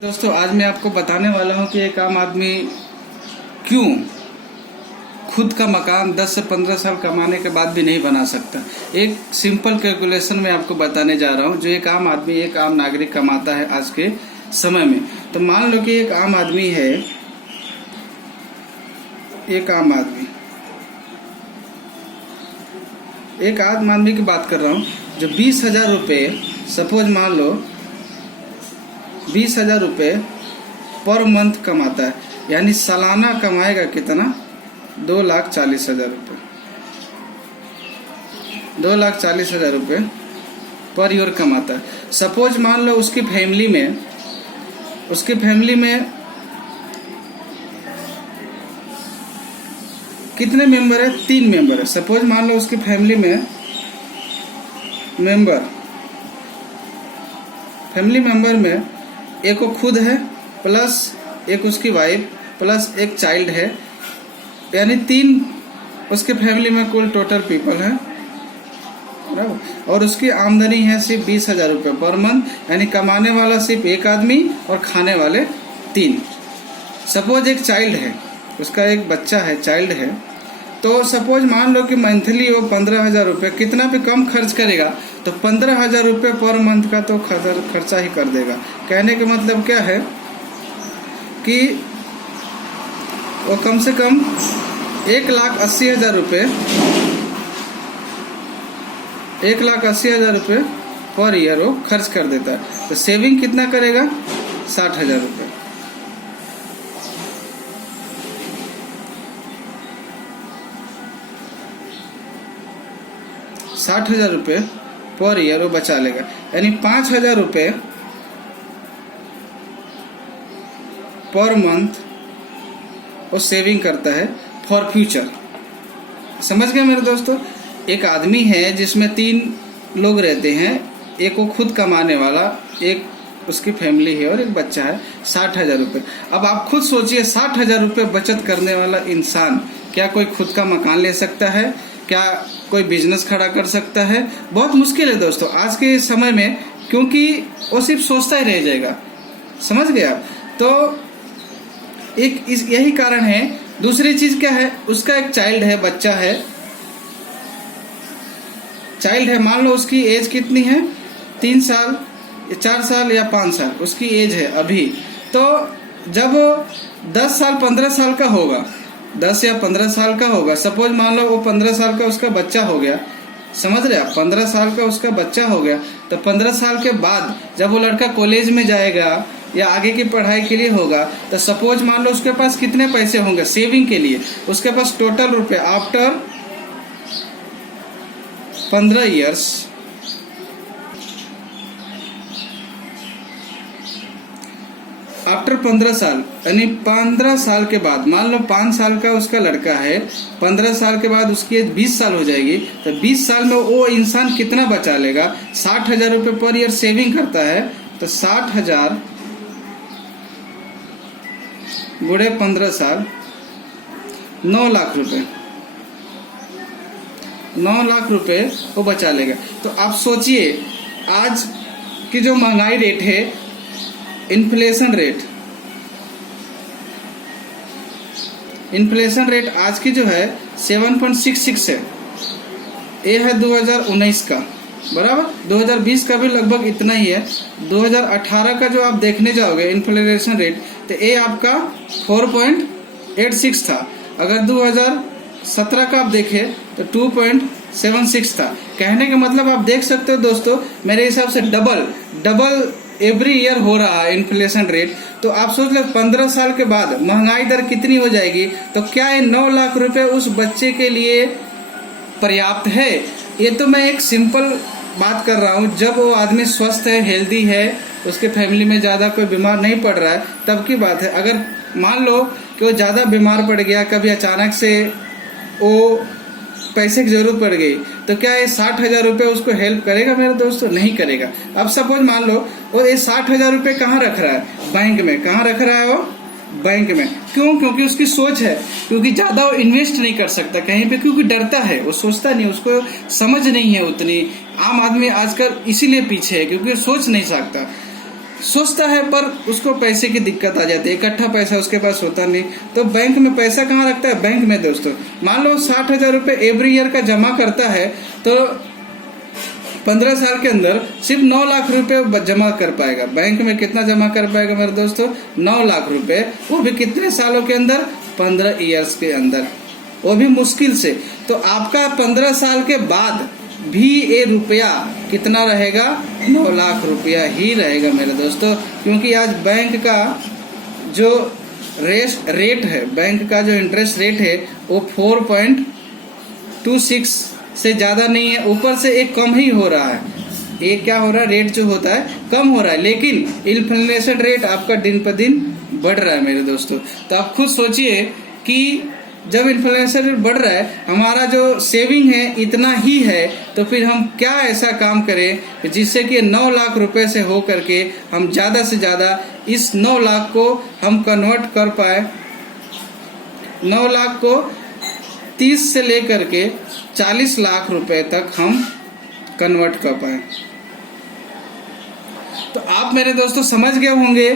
दोस्तों आज मैं आपको बताने वाला हूं कि एक आम आदमी क्यों खुद का मकान 10 से 15 साल कमाने के बाद भी नहीं बना सकता। एक सिंपल कैलकुलेशन में आपको बताने जा रहा हूं जो एक आम आदमी, एक आम नागरिक कमाता है आज के समय में। तो मान लो कि एक आम आदमी है, एक आम आदमी की बात कर रहा हूं जो 20,000 रुपये, सपोज मान लो 20,000 रुपये पर मंथ कमाता है, यानी सालाना कमाएगा कितना? 2,40,000 रुपये। 2,40,000 रुपये पर ईयर कमाता है। सपोज मान लो उसकी फैमिली में कितने मेंबर है? 3 मेंबर है। सपोज मान लो उसकी फैमिली मेंबर में एक वो खुद है, प्लस एक उसकी वाइफ, प्लस एक चाइल्ड है, यानी 3 उसके फैमिली में कुल टोटल पीपल है, बराबर। और उसकी आमदनी है सिर्फ 20,000 रुपये पर मंथ, यानी कमाने वाला सिर्फ एक आदमी और खाने वाले 3। सपोज एक चाइल्ड है, उसका एक बच्चा है, चाइल्ड है, तो सपोज मान लो कि मंथली वो 15,000 रुपये, कितना भी कम खर्च करेगा तो 15,000 रुपये पर मंथ का तो खर्चा ही कर देगा। कहने का मतलब क्या है कि वो कम से कम 1,80,000 रुपये, 1,80,000 रुपये पर ईयर वो खर्च कर देता है। तो सेविंग कितना करेगा? 60,000 रुपये। 60,000 रुपये पर ईयर वो बचा लेगा, यानी 5,000 रुपये पर मंथ वो सेविंग करता है फॉर फ्यूचर। समझ गए मेरे दोस्तों? एक आदमी है जिसमें 3 लोग रहते हैं, एक वो खुद कमाने वाला, एक उसकी फैमिली है और एक बच्चा है। 60,000 रुपये। अब आप खुद सोचिए, 60,000 रुपये बचत करने वाला इंसान क्या कोई खुद का मकान ले सकता है? क्या कोई बिजनेस खड़ा कर सकता है? बहुत मुश्किल है दोस्तों आज के समय में, क्योंकि वो सिर्फ सोचता ही रह जाएगा। समझ गया? तो यही कारण है। दूसरी चीज क्या है? उसका एक चाइल्ड है, बच्चा है, चाइल्ड है, मान लो उसकी एज कितनी है? 3 साल, 4 साल या 5 साल उसकी एज है अभी। तो जब 10 साल 15 साल का होगा, 10 या 15 साल का होगा, सपोज मान लो वो 15 साल का उसका बच्चा हो गया, समझ रहे आप? 15 साल का उसका बच्चा हो गया, तो 15 साल के बाद जब वो लड़का कॉलेज में जाएगा या आगे की पढ़ाई के लिए होगा, तो सपोज मान लो उसके पास कितने पैसे होंगे सेविंग के लिए? उसके पास टोटल रुपए आफ्टर 15 ईयर्स, आफ्टर 15 साल, यानी 15 साल के बाद, मान लो 5 साल का उसका लड़का है, 15 साल के बाद उसकी एज 20 साल हो जाएगी, तो 20 साल में वो इंसान कितना बचा लेगा? 60,000 रुपये पर ईयर सेविंग करता है, तो 60,000 गुणे 15 साल, 9 लाख रुपए, 9 लाख रुपए वो बचा लेगा। तो आप सोचिए आज की जो महंगाई रेट है, इन्फ्लेशन रेट आज की जो है 7.66 है। ये है 2019 का, बराबर। 2020 का भी लगभग इतना ही है। 2018 का जो आप देखने जाओगे इन्फ्लेशन रेट, तो ये आपका 4.86 था। अगर 2017 का आप देखें तो 2.76 था। कहने का मतलब आप देख सकते हो दोस्तों, मेरे हिसाब से डबल एवरी ईयर हो रहा है इन्फ्लेशन रेट। तो आप सोच लो 15 साल के बाद महंगाई दर कितनी हो जाएगी, तो क्या ये 9 लाख रुपए उस बच्चे के लिए पर्याप्त है? ये तो मैं एक सिंपल बात कर रहा हूँ। जब वो आदमी स्वस्थ है, हेल्दी है, उसके फैमिली में ज्यादा कोई बीमार नहीं पड़ रहा है, तब की बात है। अगर मान लो कि वो ज्यादा बीमार पड़ गया, कभी अचानक से वो पैसे की जरूरत पड़ गई, तो क्या ये 60,000 रुपये उसको हेल्प करेगा मेरे दोस्तों? नहीं करेगा। अब सपोज मान लो वो ये 60,000 रुपये कहाँ रख रहा है? बैंक में। कहाँ रख रहा है वो? बैंक में। क्यों? क्योंकि उसकी सोच है, क्योंकि ज्यादा वो इन्वेस्ट नहीं कर सकता कहीं पे, क्योंकि डरता है, वो सोचता नहीं, उसको समझ नहीं है उतनी। आम आदमी आजकल इसीलिए पीछे है, क्योंकि वो सोच नहीं सकता। सोचता है पर उसको पैसे की दिक्कत आ जाती है, इकट्ठा पैसा उसके पास होता नहीं, तो बैंक में पैसा कहाँ रखता है? बैंक में दोस्तों। मान लो 60,000 रुपये एवरी ईयर का जमा करता है, तो 15 साल के अंदर सिर्फ 9 लाख रुपए जमा कर पाएगा। बैंक में कितना जमा कर पाएगा मेरे दोस्तों? 9 लाख रुपए, वो भी कितने सालों के अंदर? 15 ईयर्स के अंदर, वो भी मुश्किल से। तो आपका 15 साल के बाद भी ये रुपया कितना रहेगा? 9 लाख रुपया ही रहेगा मेरे दोस्तों। क्योंकि आज बैंक का जो रेट है, बैंक का जो इंटरेस्ट रेट है वो 4.26 से ज्यादा नहीं है, ऊपर से एक कम ही हो रहा है। ये क्या हो रहा है? रेट जो होता है कम हो रहा है, लेकिन इन्फ्लेशन रेट आपका दिन पर दिन बढ़ रहा है मेरे दोस्तों। तो आप खुद सोचिए कि जब इन्फ्लेशन रेट बढ़ रहा है, हमारा जो सेविंग है इतना ही है, तो फिर हम क्या ऐसा काम करें जिससे कि 9 लाख रुपए से हो करके हम ज्यादा से ज्यादा इस 9 लाख को हम कन्वर्ट कर पाए, 9 लाख को 30 से लेकर के 40 लाख रुपए तक हम कन्वर्ट कर पाए। तो आप मेरे दोस्तों समझ गए होंगे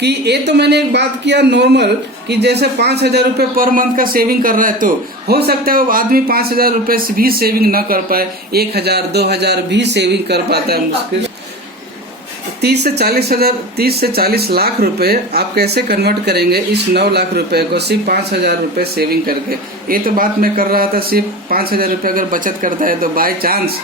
कि ये तो मैंने एक बात किया नॉर्मल, कि जैसे 5,000 रुपये पर मंथ का सेविंग कर रहा है, तो हो सकता है वो आदमी 5,000 रुपये से भी सेविंग ना कर पाए, 1,000 2,000 भी सेविंग कर पाता है मुश्किल। 30 से 40 लाख रुपए आप कैसे कन्वर्ट करेंगे इस 9 लाख रुपए को सिर्फ 5,000 रुपये सेविंग करके? ये तो बात मैं कर रहा था, सिर्फ 5,000 रुपये अगर बचत करता है तो बाय चांस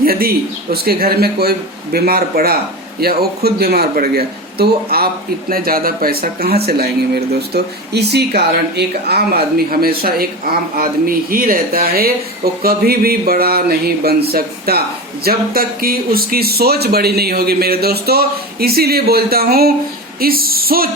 यदि उसके घर में कोई बीमार पड़ा या वो खुद बीमार पड़ गया, तो आप इतना ज्यादा पैसा कहाँ से लाएंगे मेरे दोस्तों? इसी कारण एक आम आदमी हमेशा एक आम आदमी ही रहता है, वो कभी भी बड़ा नहीं बन सकता जब तक कि उसकी सोच बड़ी नहीं होगी मेरे दोस्तों। इसीलिए बोलता हूँ, इस सोच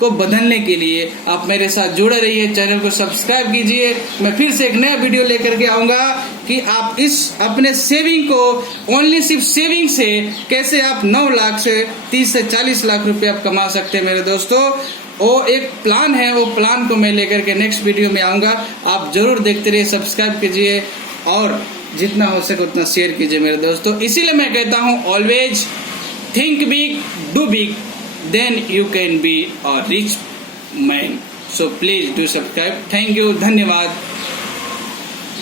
को बदलने के लिए आप मेरे साथ जुड़े रहिए, चैनल को सब्सक्राइब कीजिए। मैं फिर से एक नया वीडियो लेकर के आऊंगा कि आप इस अपने सेविंग को ओनली सिर्फ सेविंग से कैसे आप 9 लाख से 30 से 40 लाख रुपए आप कमा सकते हैं मेरे दोस्तों। वो एक प्लान है, वो प्लान को मैं लेकर के नेक्स्ट वीडियो में आऊंगा। आप जरूर देखते रहिए, सब्सक्राइब कीजिए और जितना हो सके उतना शेयर कीजिए मेरे दोस्तों। इसीलिए मैं कहता हूँ, always think big, do big, then you can be a rich man. So please do subscribe. Thank you. धन्यवाद।